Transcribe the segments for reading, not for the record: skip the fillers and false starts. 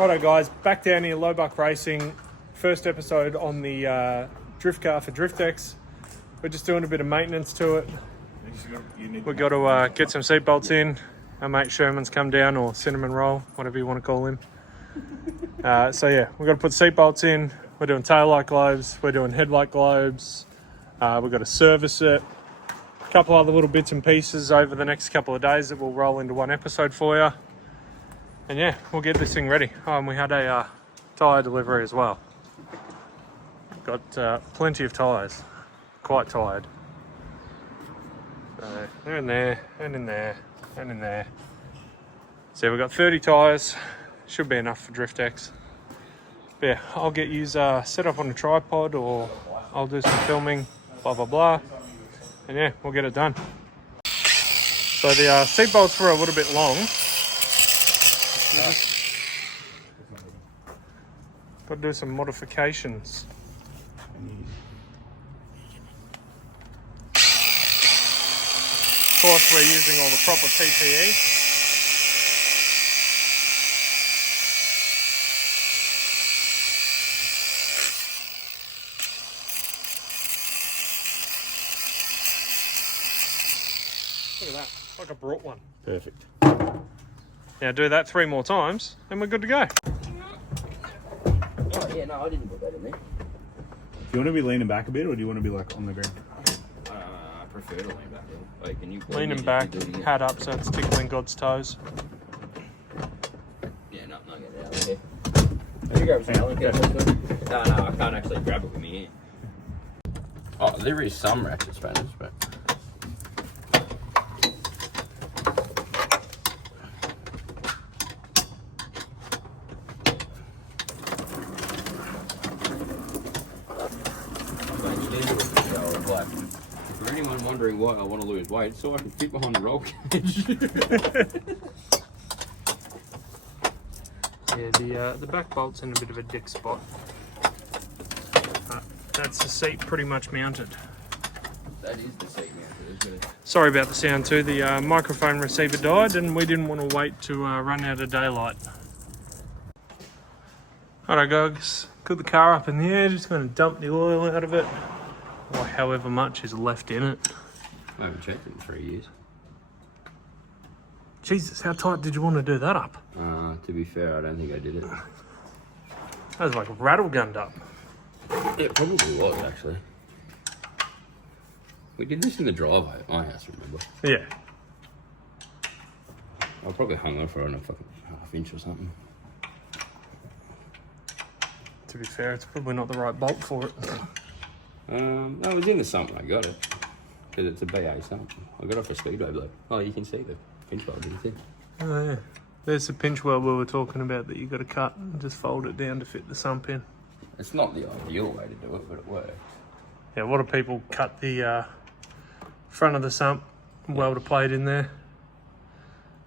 Righto guys, back down here, LoBuck Racing. First episode on the drift car for DriftX. We're just doing a bit of maintenance to it. We've got to get some seat bolts in. Our mate Sherman's come down, or Cinnamon Roll, whatever you want to call him. So yeah, we've got to put seat bolts in. We're doing tail light globes. We're doing headlight globes. We've got to service it. A couple other little bits and pieces over the next couple of days that will roll into one episode for you. And yeah, we'll get this thing ready. Oh, and we had a tyre delivery as well. Got plenty of tyres. Quite tired. So they're in there, and in there, and in there. So we've got 30 tyres. Should be enough for DriftX. But yeah, I'll get you set up on a tripod, or I'll do some filming, blah, blah, blah. And yeah, we'll get it done. So the seat bolts were a little bit long. Got to do some modifications. Of course, we're using all the proper PPE. Look at that, like I brought one. Perfect. Now do that 3 more times and we're good to go. Oh yeah, no, I didn't put that in there. Do you want to be leaning back a bit, or do you want to be like on the ground? I prefer to lean back a little. Like, can you Leaning back, hat up so it's tickling God's toes. Yeah, no, get it out of here. Have you grabbed some Allen kit? No, I can't actually grab it with me here. Oh, there is some ratchet spanners, but... For anyone wondering why I want to lose weight, so I can fit behind the roll cage. Yeah, the back bolt's in a bit of a dick spot. That's the seat pretty much mounted. That is the seat mounted, isn't it? Sorry about the sound too. The microphone receiver died and we didn't want to wait to run out of daylight. Alright guys, put the car up in the air, just going to dump the oil out of it. Or however much is left in it. I haven't checked it in 3 years. Jesus, how tight did you want to do that up? To be fair, I don't think I did it. That was like rattle gunned up. It probably was, actually. We did this in the driveway at my house, remember? Yeah. I probably hung on for a fucking ½ inch or something. To be fair, it's probably not the right bolt for it. No, it was in the sump when I got it. Because it's a BA sump. I got it off a speedway bloke. Oh, you can see the pinch weld in the thing. Oh yeah. There's the pinch weld we were talking about that you got to cut and just fold it down to fit the sump in. It's not the ideal way to do it, but it works. Yeah, a lot of people cut the front of the sump, weld a plate in there.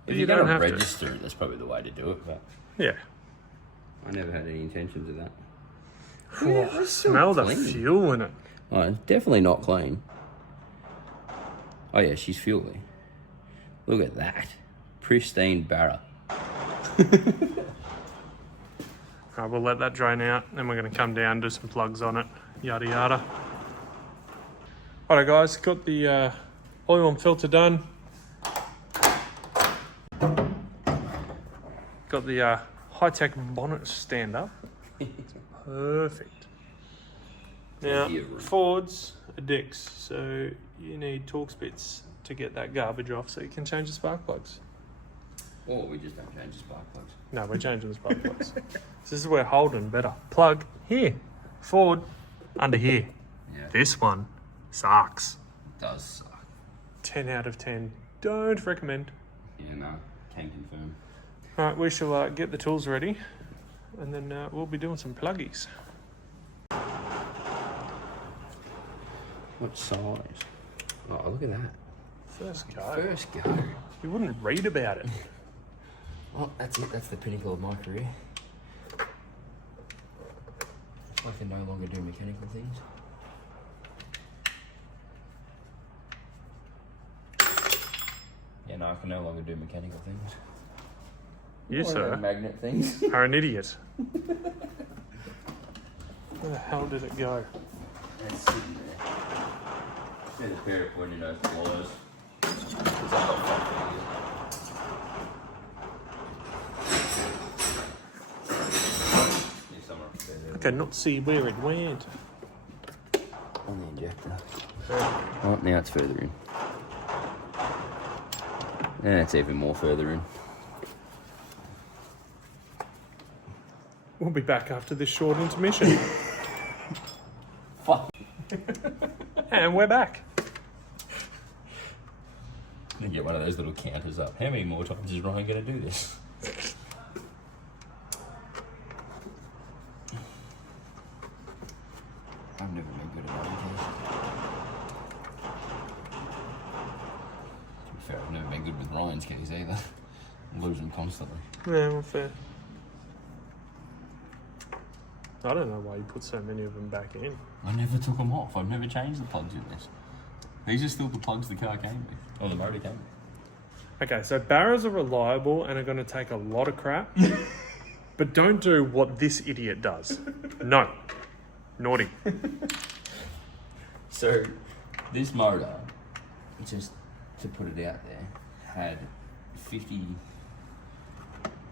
If you don't have to register it, that's probably the way to do it, but... Yeah. I never had any intentions of that. Oh, smell the fuel in it. Oh, it's definitely not clean. Oh yeah, she's fueling. Look at that. Pristine barra. Alright, we'll let that drain out, then we're going to come down, do some plugs on it, yada yada. Alright guys, got the oil and filter done. Got the high-tech bonnet stand up. Perfect. Now, Fords are dicks, so you need Torx bits to get that garbage off so you can change the spark plugs. Or we just don't change the spark plugs. No, we're changing the spark plugs. So this is where Holden better. Plug here. Ford under here. Yeah. This one sucks. It does suck. 10 out of 10. Don't recommend. Yeah, no, can confirm. Alright, we shall get the tools ready and then we'll be doing some pluggies. What size? Oh, look at that. First go. First go. You wouldn't read about it. Well, that's it. That's the pinnacle of my career. I can no longer do mechanical things. Yeah, no, I can no longer do mechanical things. You, sir, magnet things. are an idiot. Where the hell did it go? It's sitting there. There's a pair of pointy nose pliers. It's like got 5 fingers. I cannot see where it went. On the injector. Oh, now it's further in. And it's even more further in. We'll be back after this short intermission. Fuck. And we're back. I'm gonna get one of those little counters up. How many more times is Ryan gonna do this? I've never been good at running keys. To be fair, I've never been good with Ryan's keys either. I'm losing constantly. Yeah, well, fair. I don't know why you put so many of them back in. I never took them off. I've never changed the plugs in this. These are still the plugs the car came with. Or the motor came with. Okay, so barrows are reliable and are going to take a lot of crap. But don't do what this idiot does. No. Naughty. So, this motor, just to put it out there, had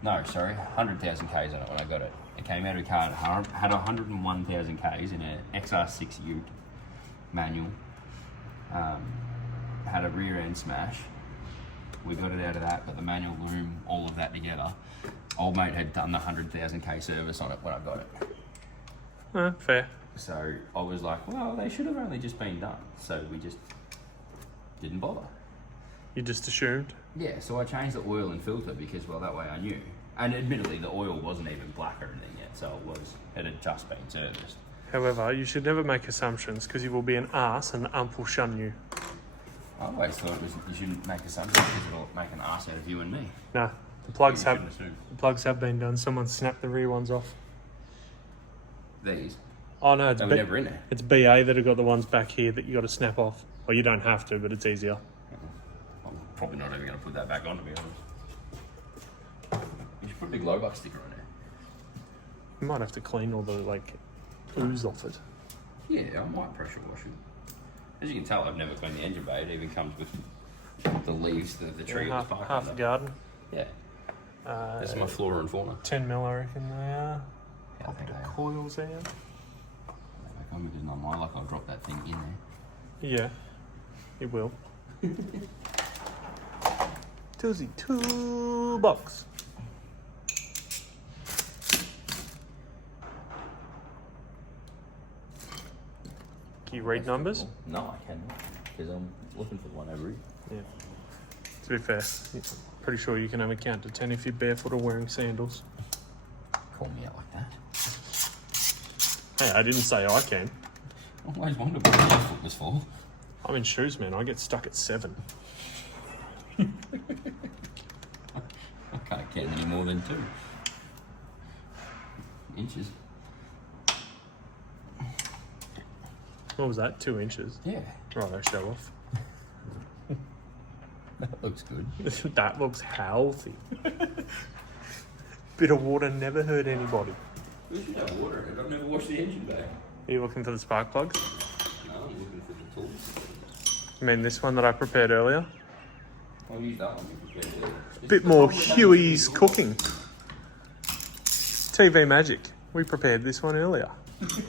100,000 Ks on it when I got it. It came out of a car that had 101,000 Ks in an XR6 Ute manual. Had a rear end smash. We got it out of that, got the manual loom, all of that together. Old mate had done the 100,000 K service on it when I got it. Fair. So I was like, well, they should have only just been done. So we just didn't bother. You just assumed? Yeah, so I changed the oil and filter because, well, that way I knew. And admittedly, the oil wasn't even black or anything yet, so it had just been serviced. However, you should never make assumptions because you will be an arse and the ump will shun you. I always thought you shouldn't make assumptions because it'll make an arse out of you and me. Nah, the plugs You have shouldn't assume. the plugs have been done. Someone snapped the rear ones off. These, Oh no, it's they were never in there. It's BA that have got the ones back here that you got to snap off. Well, you don't have to, but it's easier. I'm probably not even going to put that back on, to be honest. You should put a big LoBuck sticker on there. You might have to clean all the ooze off it. Yeah, I might pressure wash it. As you can tell, I've never cleaned the engine bay. It even comes with the leaves, the tree. Yeah, half a garden. Yeah. That's my flora and fauna. 10 mil, I reckon they are. Yeah, I Pop think the they are. coils out. Because not mine, like I'll drop that thing in there. Yeah, it will. Tuesday, $2. Can you read numbers? No, I cannot. Because I'm looking for the one over here. Yeah. To be fair, pretty sure you can only count to 10 if you're barefoot or wearing sandals. Call me out like that. Hey, I didn't say I can. I always wondered what my foot was for. I'm in shoes, man. I get stuck at 7. I can't count any more than 2 inches. What was that? 2 inches? Yeah, Right, I show off. that looks good. That looks healthy. Bit of water never hurt anybody. We should have water in it. I've never washed the engine bay. Are you looking for the spark plugs? No, I'm looking for the tools. I mean, this one that I prepared earlier. I'll use that one. Bit more Huey's cooking. TV magic. We prepared this one earlier. You're just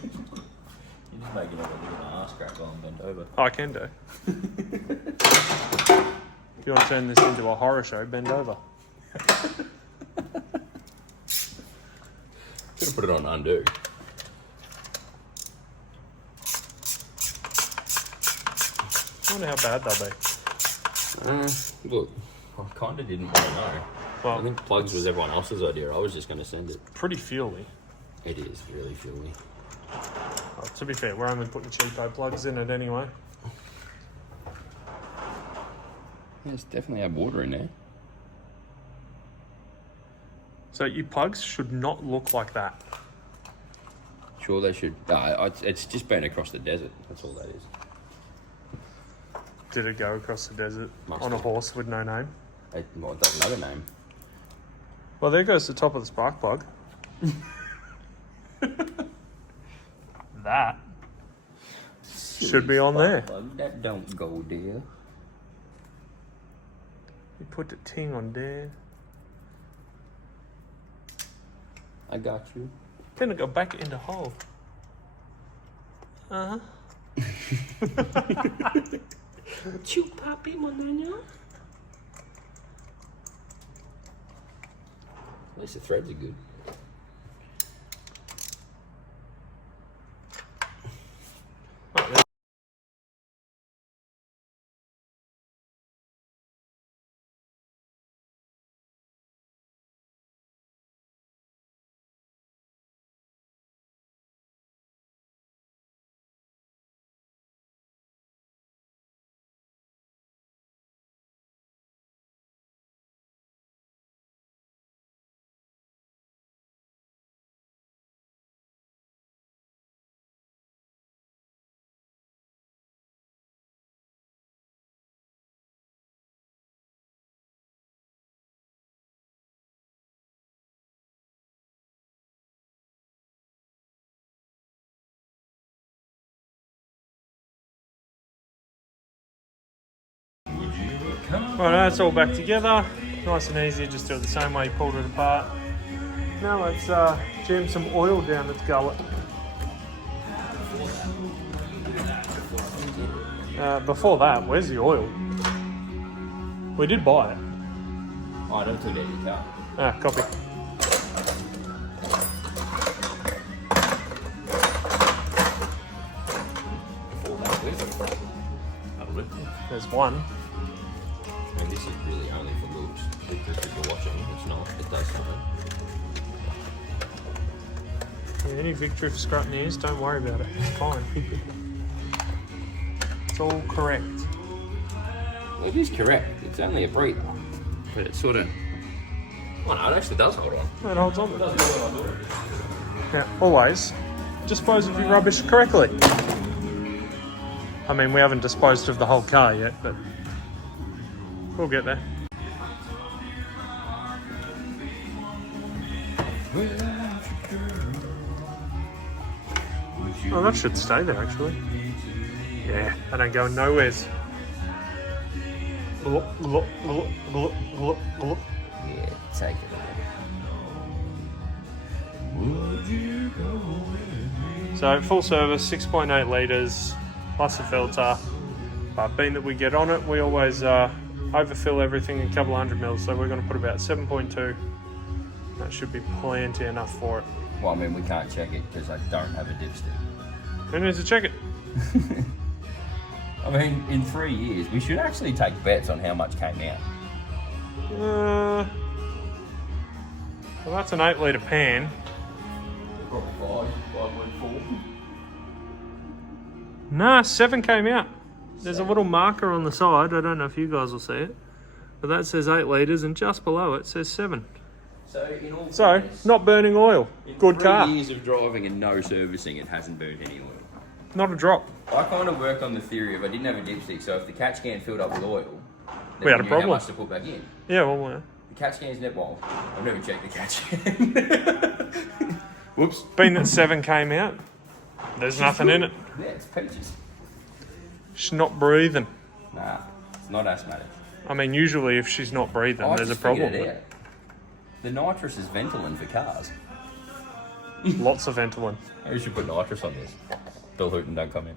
making up a little ass crack while I'm bent over. I can do. If you want to turn this into a horror show, bend over. Gonna put it on undo. I wonder how bad they'll be. Look, I kind of didn't want to know. Well, I think plugs was everyone else's idea. I was just going to send it. pretty fuely. It is really fuely. Oh, to be fair, we're only putting cheapo plugs in it anyway. Yeah, it's definitely have water in there. So your plugs should not look like that. Sure, they should. No, it's just been across the desert. That's all that is. Did it go across the desert Must on a have. horse with no name? It doesn't have a name. Well, there goes the top of the spark plug. That should be on there. That don't go there. You put the ting on there. I got you. Then it go back in the hole. Uh-huh. Chew papi, mon niño. At least the threads are good. Right, that's all back together. Nice and easy, just do it the same way you pulled it apart. Now let's jam some oil down its gullet. Before that, where's the oil? We did buy it. Oh, I don't took it out of your car. Ah, copy. Before that, where's it? Have a look. There's one. I mean, this is really only for looks. If you're watching, it's not. It does something. Yeah, any Vic Drift scrap news, don't worry about it. It's fine. It's all correct. Well, it is correct. It's only a breather. But it's sort of... Oh no, it actually does hold on. It holds on. Yeah, always dispose of your rubbish correctly. I mean, we haven't disposed of the whole car yet, but we'll get there. Oh, that should stay there, actually. Yeah, that ain't going nowheres. Yeah, take it. So full service, 6.8 litres, plus a filter. But being that we get on it, we always overfill everything a couple hundred mils. So we're going to put about 7.2. That should be plenty enough for it. Well, I mean, we can't check it because I don't have a dipstick. Who needs to check it? I mean, in 3 years, we should actually take bets on how much came out. Well, that's an 8 litre pan. Probably 5.4. Nah, 7 came out. There's a little marker on the side. I don't know if you guys will see it. But that says 8 litres and just below it says 7. So, in all So, fairness, not burning oil. in Good 3 car. years of driving and no servicing, it hasn't burned any oil. Not a drop. I kind of work on the theory of I didn't have a dipstick, so if the catch can filled up with oil, then We had a knew problem. how much to put back in. Yeah, well, The catch can's never, well, I've never checked the catch can. Whoops. being that 7 came out, there's nothing in it. Yeah, it's peaches. She's not breathing. Nah, it's not asthmatic. I mean, usually if she's not breathing, I there's a just problem. figured it out. The nitrous is Ventolin for cars. Lots of Ventolin. Maybe we should put nitrous on this. Bill Hooton, don't come in.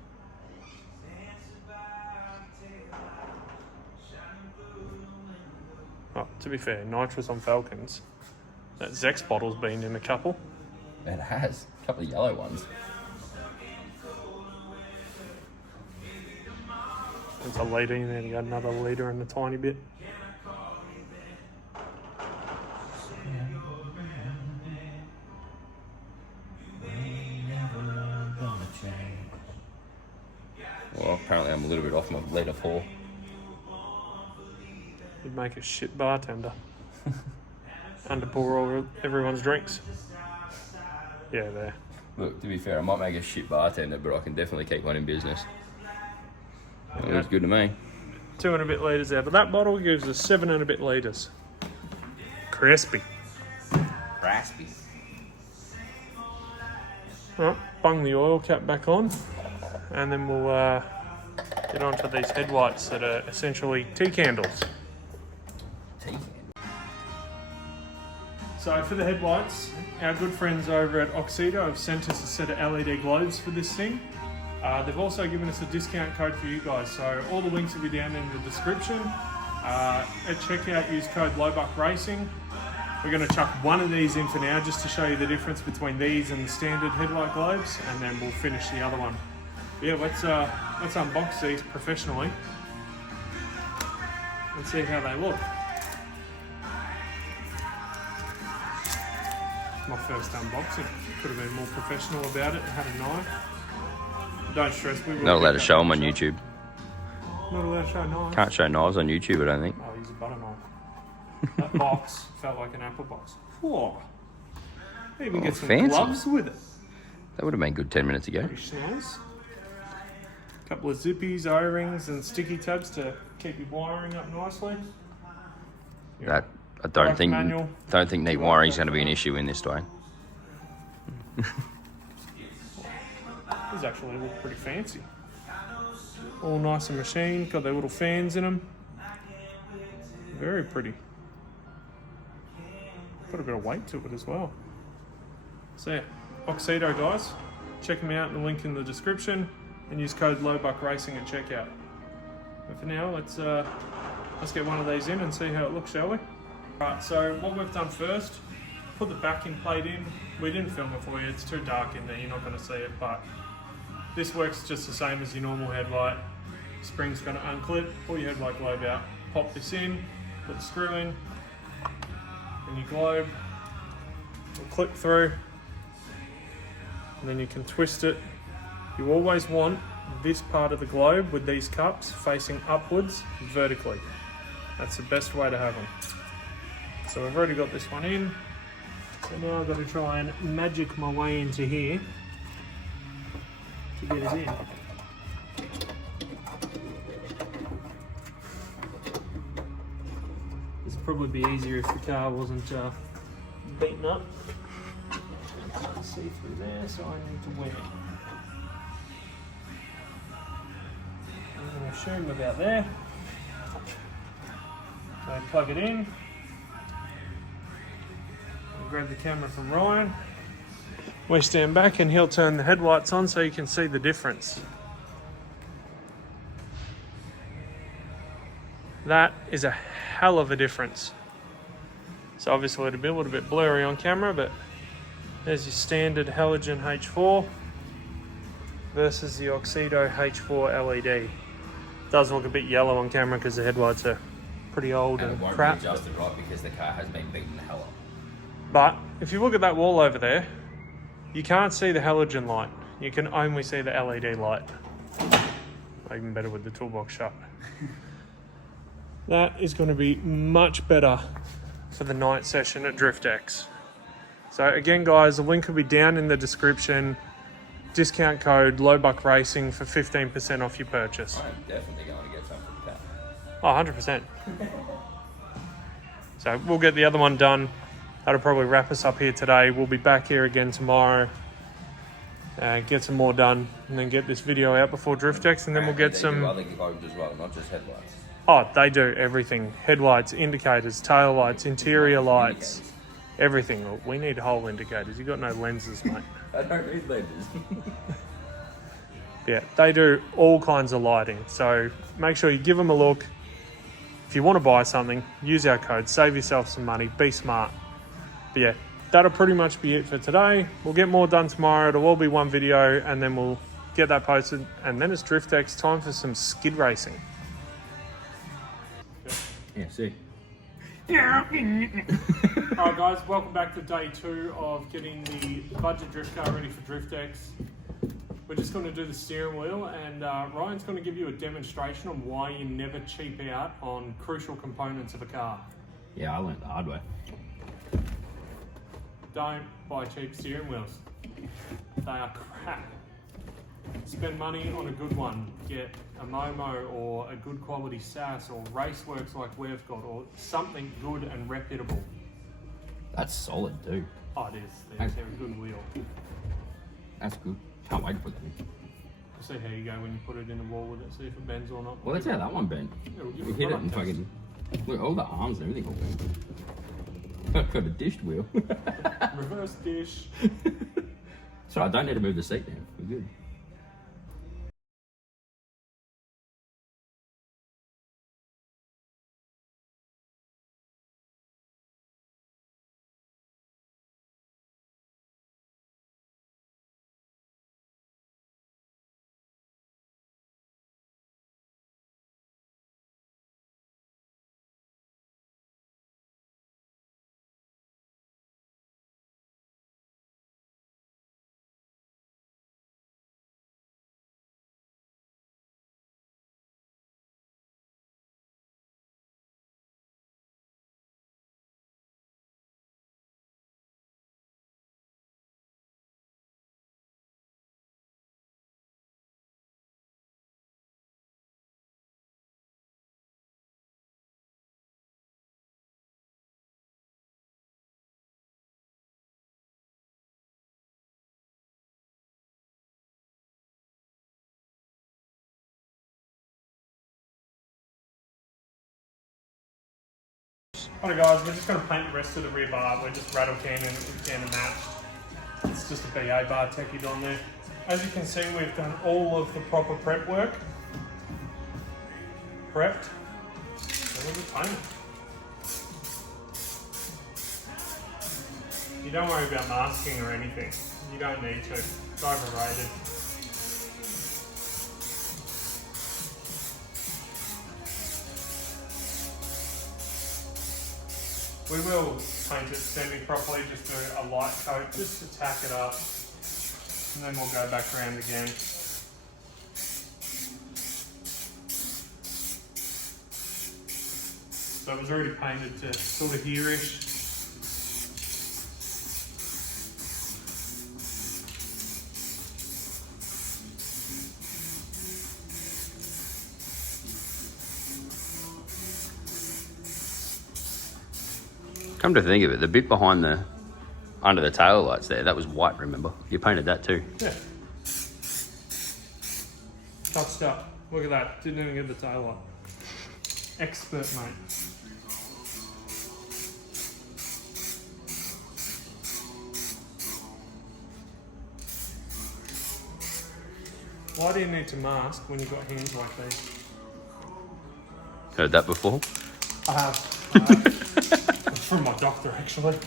Oh, to be fair, nitrous on Falcons. That Zex bottle's been in a couple. It has. A couple of yellow ones. There's a litre in there, you got another litre and a tiny bit. Well, apparently I'm a little bit off my litre 4. You'd make a shit bartender. Underpour all everyone's drinks. Yeah, there. Look, to be fair, I might make a shit bartender, but I can definitely keep one in business. That looks good to me. 2 and a bit litres out of that bottle gives us 7 and a bit litres. Crispy. raspy. Right, bung the oil cap back on, and then we'll get onto these headlights that are essentially tea candles. Tea. So for the headlights, our good friends over at AUXITO have sent us a set of LED globes for this thing. They've also given us a discount code for you guys, so all the links will be down in the description. At checkout, use code LoBuck Racing. We're going to chuck one of these in for now just to show you the difference between these and the standard headlight globes, and then we'll finish the other one. Yeah, let's unbox these professionally. Let's see how they look. My first unboxing. Could have been more professional about it and had a knife. Don't stress, we will. Not allowed to show them on YouTube. Not allowed to show knives. Can't show knives on YouTube, I don't think. I'll use a butter knife. That box felt like an apple box. Whoa. Even get some fancy. gloves with it. That would have been good 10 minutes ago. Pretty nice. Couple of zippies, O-rings, and sticky tabs to keep your wiring up nicely. That I don't think manual. neat wiring is going to be an issue in this way. These actually look pretty fancy. All nice and machined, got their little fans in them. Very pretty. Got a bit of weight to it as well. So yeah, AUXITO guys, check them out in the link in the description and use code LoBuck Racing at checkout. But for now, let's get one of these in and see how it looks, shall we? Right, so what we've done first, put the backing plate in. We didn't film it for you, it's too dark in there, you're not going to see it, but this works just the same as your normal headlight. Spring's going to unclip, pull your headlight globe out, pop this in, put the screw in, and your globe will clip through, and then you can twist it. You always want this part of the globe with these cups facing upwards vertically. That's the best way to have them. So I've already got this one in, so now I've got to try and magic my way into here to get it in. This would probably be easier if the car wasn't beaten up. See through there, so I need to wear it. I'm going to assume about there. So I plug it in. I'll grab the camera from Ryan. We stand back and he'll turn the headlights on so you can see the difference. That is a hell of a difference. So obviously it'll be a little bit blurry on camera, but there's your standard halogen H4 versus the AUXITO H4 LED. It does look a bit yellow on camera because the headlights are pretty old and it won't crap. be adjusted right because the car has been beaten the hell up. But if you look at that wall over there, you can't see the halogen light. You can only see the LED light. Even better with the toolbox shut. That is going to be much better for the night session at DriftX. So again guys, the link will be down in the description. Discount code LoBuck Racing for 15% off your purchase. I'm definitely going to get some from the car. Oh, 100%. So we'll get the other one done. That'll probably wrap us up here today. We'll be back here again tomorrow. Get some more done and then get this video out before DriftX, and then we'll get some... Other globes as well, not just headlights. Oh, they do everything. Headlights, indicators, tail lights, interior lights, everything. Well, we need whole indicators. You've got no lenses, mate. I don't need lenses. Yeah, they do all kinds of lighting. So make sure you give them a look. If you want to buy something, use our code. Save yourself some money. Be smart. But yeah, that'll pretty much be it for today. We'll get more done tomorrow. It'll all be one video, and then we'll get that posted. And then it's DriftX time for some skid racing. Yeah, see. Alright guys, welcome back to day 2 of getting the budget drift car ready for DriftX. We're just going to do the steering wheel, and Ryan's going to give you a demonstration on why you never cheap out on crucial components of a car. Yeah, I learned the hard way. Don't buy cheap steering wheels. They are crap. Spend money on a good one. Get a Momo or a good quality SAS or Raceworks like we've got, or something good and reputable. That's solid too. Oh, it is. Thanks. They're a good wheel. That's good. Can't wait to put that in. See how you go when you put it in the wall with it. See if it bends or not. Well, that's how that one bent. Yeah, we'll give We it a hit it product and test. fucking... Look, all the arms and everything all bent. Got a dished wheel. Reverse dish. So I don't need to move the seat down. We're good. Alright guys, we're just going to paint the rest of the rear bar. We're just rattle canning and matched. It's just a BA bar tacked on there. As you can see, we've done all of the proper prep work. Prepped. And we'll just paint it. You don't worry about masking or anything. You don't need to. It's overrated. We will paint it semi-properly, just do a light coat, just to tack it up, and then we'll go back around again. So it was already painted to sort of here-ish. Come to think of it, the bit behind the... under the tail lights there, that was white, remember? You painted that too. Yeah. Touched up. Look at that. Didn't even get the tail light. Expert, mate. Why do you need to mask when you've got hands like these? Heard that before? I have. From my doctor, actually.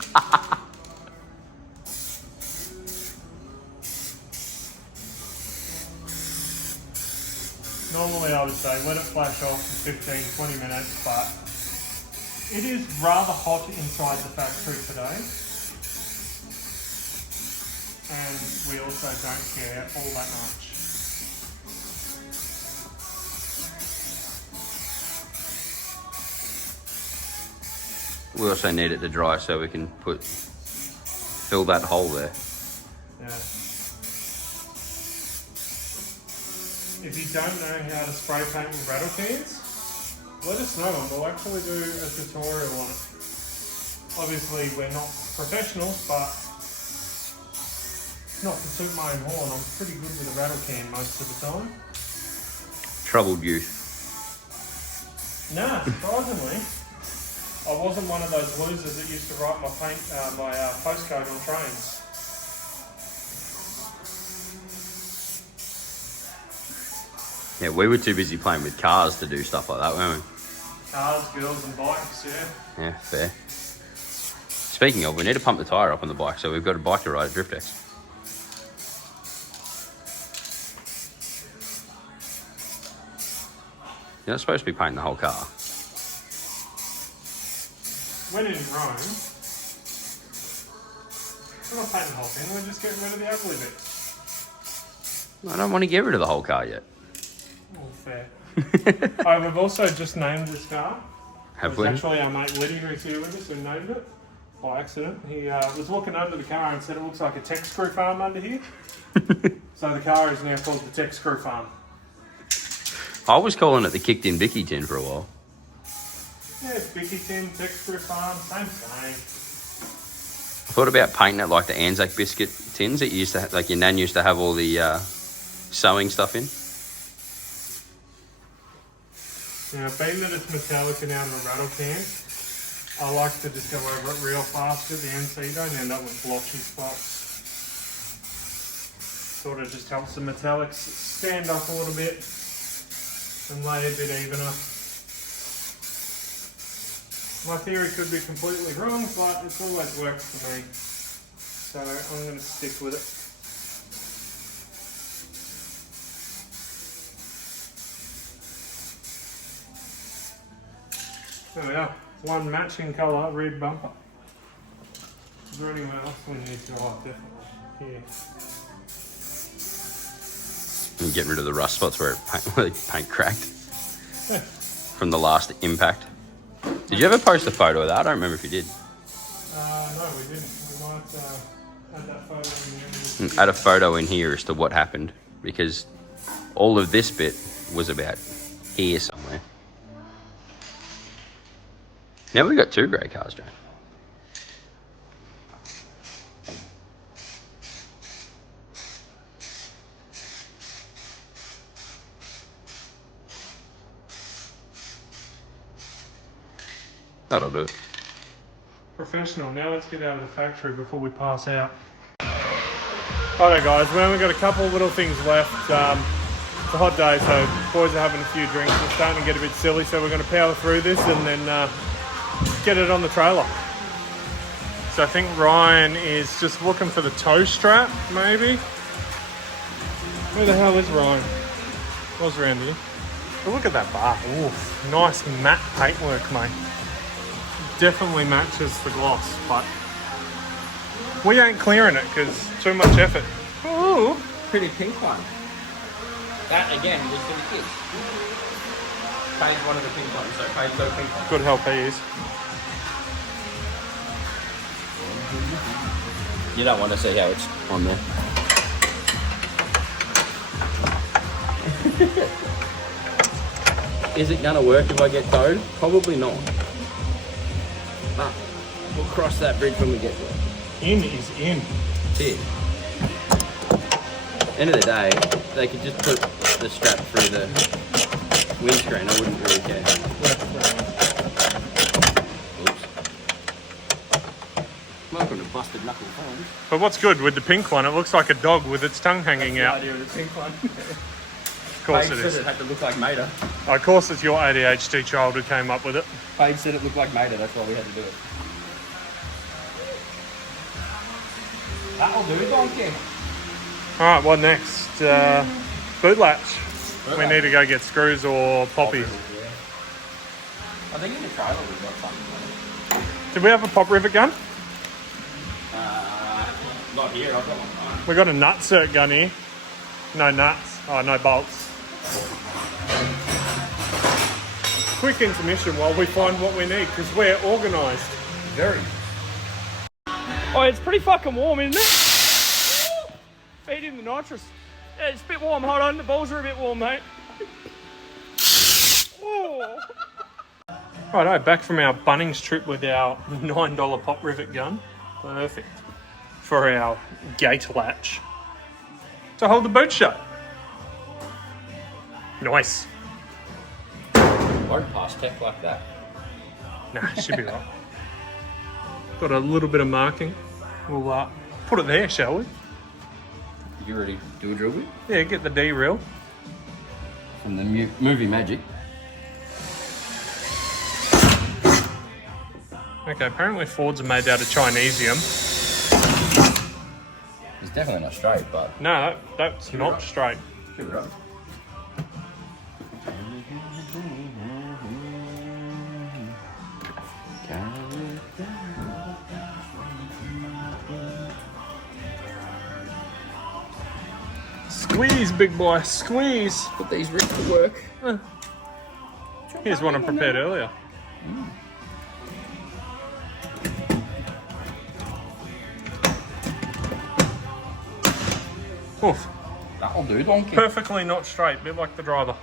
Normally I would say let it flash off for 15-20 minutes, but it is rather hot inside the factory today. And we also don't care all that much. We also need it to dry so we can fill that hole there. Yeah. If you don't know how to spray paint with rattle cans, let us know and we'll actually do a tutorial on it. Obviously we're not professionals, but not to toot my own horn, I'm pretty good with a rattle can most of the time. Troubled youth. Nah, surprisingly, I wasn't one of those losers that used to write my postcode on trains. Yeah, we were too busy playing with cars to do stuff like that, weren't we? Cars, girls and bikes, yeah. Yeah, fair. Speaking of, we need to pump the tyre up on the bike, so we've got a bike to ride at DriftX. You're not supposed to be painting the whole car. When in Rome, we're not painting the whole thing, we're just getting rid of the ugly bits. I don't want to get rid of the whole car yet. All fair. We've also just named this car. Have It we? was actually our mate Liddy who's here with us who named it by accident. He was walking under the car and said it looks like a tech screw farm under here. So the car is now called the Tech Screw Farm. I was calling it the kicked in Vicky tin for a while. Yeah, it's Bicky Tin, Tech Screw Farm, same. thought about painting it like the Anzac biscuit tins that you used to have, like your nan used to have all the sewing stuff in. Now, being that it's metallic and out of a rattle can, I like to just go over it real fast at the end so you don't end up with blotchy spots. Sort of just helps the metallics stand up a little bit and lay a bit evener. My theory could be completely wrong, but it's always worked for me. So I'm going to stick with it. There we are. One matching colour rear bumper. Is there anywhere else we need to? Oh, definitely. Here. And getting rid of the rust spots where paint cracked from the last impact. Did you ever post a photo of that? I don't remember if you did. No, we didn't. We might add that photo in here. Add a photo in here as to what happened, because all of this bit was about here somewhere. Now we've got 2 grey cars, Joe. That'll do it. Professional. Now let's get out of the factory before we pass out. Okay guys, we only got a couple of little things left. It's a hot day, so boys are having a few drinks. It's starting to get a bit silly, so we're going to power through this and then get it on the trailer. So I think Ryan is just looking for the toe strap, maybe. Where the hell is Ryan? Was around here. But look at that bar. Oof, nice matte paintwork, mate. Definitely matches the gloss, but we ain't clearing it because too much effort. Ooh, Pretty pink one. That again was for the kids. Page one of the pink ones, so page the pink one. good help he is. You don't want to see how it's on there. Is it gonna work if I get towed? Probably not. But we'll cross that bridge when we get there. In is in. It's in. End of the day, they could just put the strap through the windscreen. I wouldn't really care. Oops. Welcome to Busted Knuckle Farms. But what's good with the pink one? It looks like a dog with its tongue hanging out. The idea of the pink one. Of course Paige it is. said it had to look like Mater. Of course it's your ADHD child who came up with it. Paige said it looked like Mater, that's why we had to do it. That'll do, donkey. Alright, what next? Boot latch. We latch. need to go get screws or poppies. I think in the trailer we've got something. Did we have a pop rivet gun? Not here, I've got one. We got a nut cert gun here. No nuts. Oh, no bolts. Quick intermission while we find what we need because we're organised. Very. Oh, it's pretty fucking warm, isn't it? Feed in the nitrous. Yeah, it's a bit warm. Hold on, the balls are a bit warm, mate. Oh. Righto, back from our Bunnings trip with our $9 pop rivet gun. Perfect. For our gate latch. To hold the boot shut. Nice. Won't pass tech like that. Nah, should be right. Got a little bit of marking. We'll put it there, shall we? You ready to do a drill bit? Yeah, get the D-reel. From the movie Magic. Okay, apparently Fords are made out of Chinesium. It's definitely not straight, but... No, that's not right. straight. Give it up. Squeeze, big boy, squeeze. Put these rigs to work. Here's one I prepared earlier. Oof. That'll do, donkey. Perfectly not straight, bit like the driver.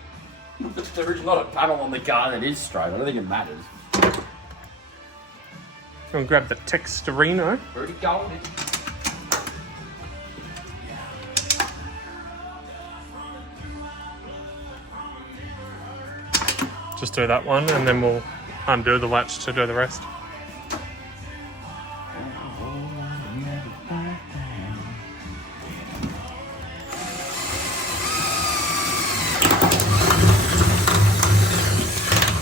There's not a panel on the car that is straight. I don't think it matters. Gonna grab the Texturino. Already got it. Just do that one and then we'll undo the latch to do the rest.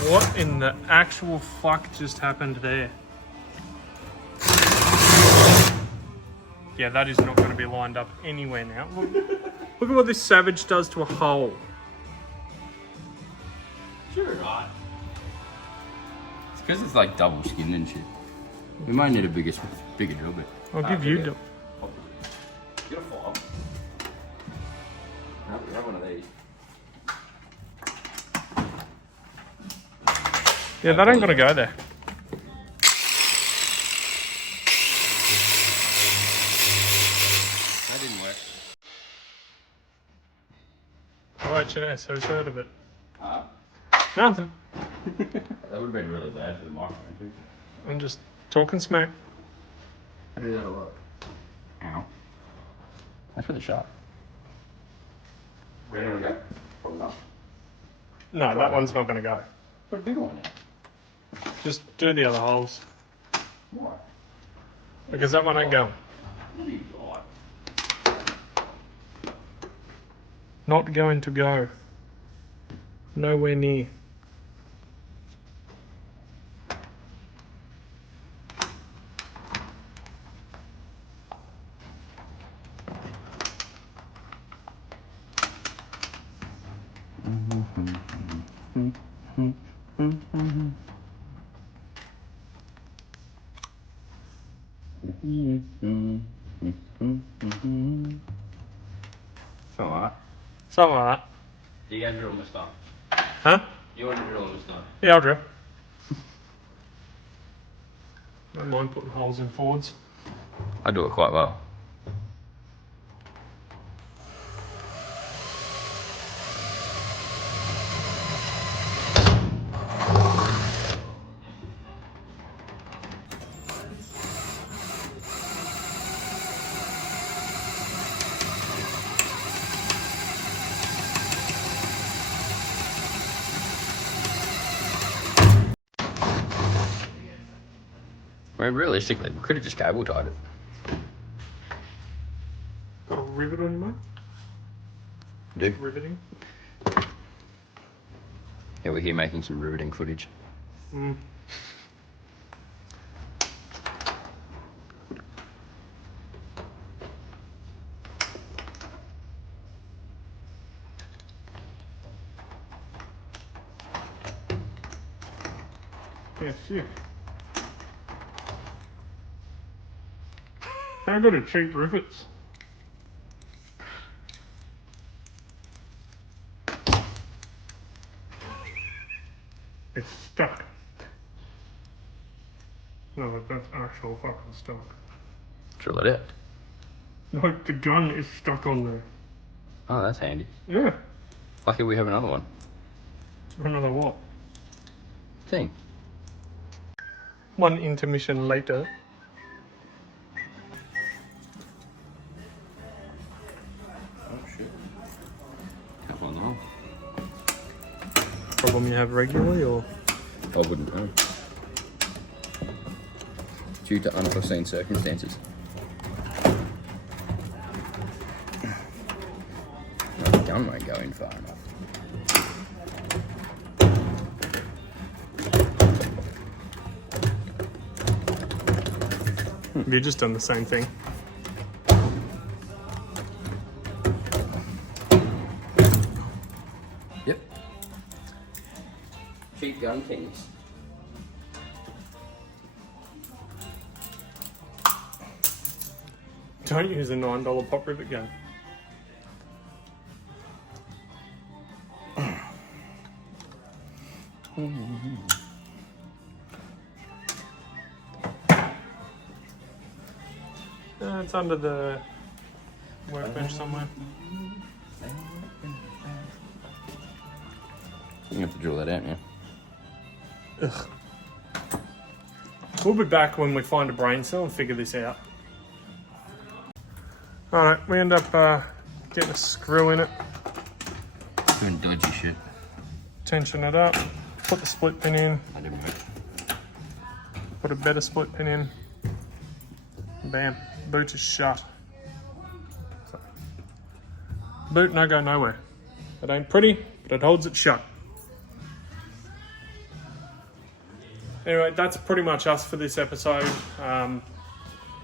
What in the actual fuck just happened there? Yeah, that is not going to be lined up anywhere now. Look at what this Savage does to a hole. Sure not. It's because it's like double skinned and shit. We might need a bigger drill bit. I'll give you... Get a file. Have one of these. Yeah, that ain't going to go there. That didn't work. OHS, who's heard of it? Huh? Nothing. That would have been really bad for the microphone too. I'm just talking smack. I do that a lot. Ow. That's for the shot. Ready to go? Probably not. No, that one's not going to go. Put a bigger one in. Just do the other holes. Why? Because that one ain't going. What are you like? Not going to go. Nowhere near. Alright. Something like that. Do you guys drill my stuff? Huh? You want to drill my stuff? Yeah, I'll drill. Don't mind putting holes in Fords. I do it quite well. I mean, realistically, we could have just cable tied it. Got a rivet on you, mate? Do? Riveting? Yeah, we're here making some riveting footage. Mm. Yeah, shit. I got a cheap rivets. It's stuck. No, that's actual fucking stuck. Drill it out. Like, the gun is stuck on there. Oh, that's handy. Yeah. Lucky we have another one. Another what? Thing. One intermission later. Oh shit. Can't find the hole. Problem you have regularly, or? I wouldn't know. Due to unforeseen circumstances. My gun won't go in far enough. Have you just done the same thing? Yep. Cheap gun kings. Don't use a $9 pop rivet gun. It's under the workbench somewhere. You have to drill that out now. Ugh. We'll be back when we find a brain cell and figure this out. Alright, we end up getting a screw in it. Doing dodgy shit. Tension it up, put the split pin in, I didn't work. put a better split pin in. Bam, boot is shut. So, boot no go nowhere. It ain't pretty, but it holds it shut. Anyway, that's pretty much us for this episode.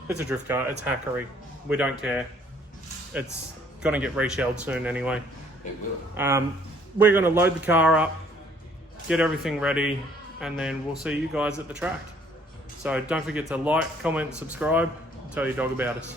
It's a drift car, it's hackery. We don't care. It's gonna get reshelled soon anyway. It will. We're gonna load the car up, get everything ready, and then we'll see you guys at the track. So don't forget to like, comment, subscribe, tell your dog about us.